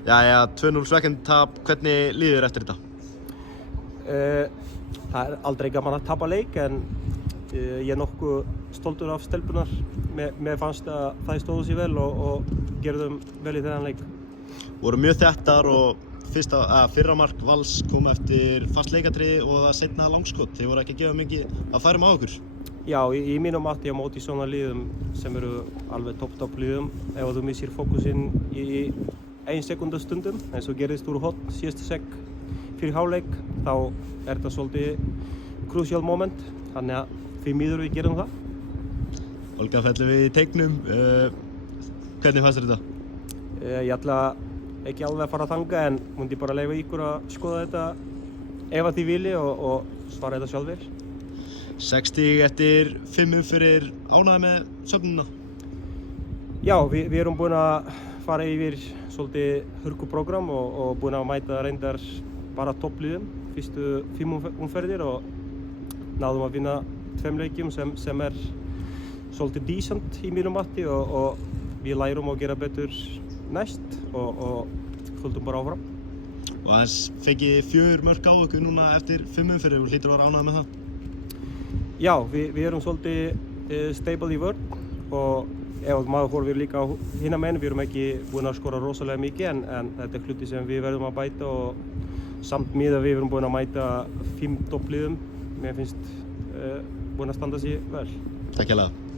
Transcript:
Jæja, 2-0 svekkjandi tap, hvernig líður eftir þetta? Það aldrei gaman að tapa leik en ég nokkuð stoltur af stelpunar. Mér fannst að það stóðu sig vel og gerðum vel í þennan leik. Voru mjög þéttar og fyrra mark Vals kom eftir fast leikatriði og það seinna langskot. Þeir voru ekki að gefa mikið að færum á okkur. Já, í mínum mati á móti svona liðum sem eru alveg topp liðum. Ef þú missir fókusinn í 1 sekúndustundum eins og gerðist úr hotn síðasta sek fyrir hálfleik, þá það svolítið crucial moment. Þannig að því miður við gerum það. Olga, fellum við í teiknum. Hvernig fannst þér þetta? Ég ætla ekki alveg að fara að þanga en myndi bara leyfa ykkur að skoða þetta ef að þið vilji og svara þetta sjálfir. 6 stig eftir 5 umferðir, ánægður með söfnuna? Já, við erum búin að fara yfir svolítið hörkuprógram og búin að mæta reyndar bara toppliðum fyrstu 5 umferðir og náðum að vinna 2 leikjum sem svolítið decent í mínum mati og við lærum að gera betur næst og höldum bara áfram. Og aðeins fengið 4 mörk á okkur núna eftir 5 umferðir og hlýtur að vera ánægður með það? Já, við erum svolítið stable í vörn og ef maður horfir líka á hina menn, við erum ekki búin að skora rosalega mikið en þetta hluti sem við verðum að bæta og samt miðað við erum búin að mæta 5 toppliðum. Mér finnst búin að standa sig vel. Takk hérlega.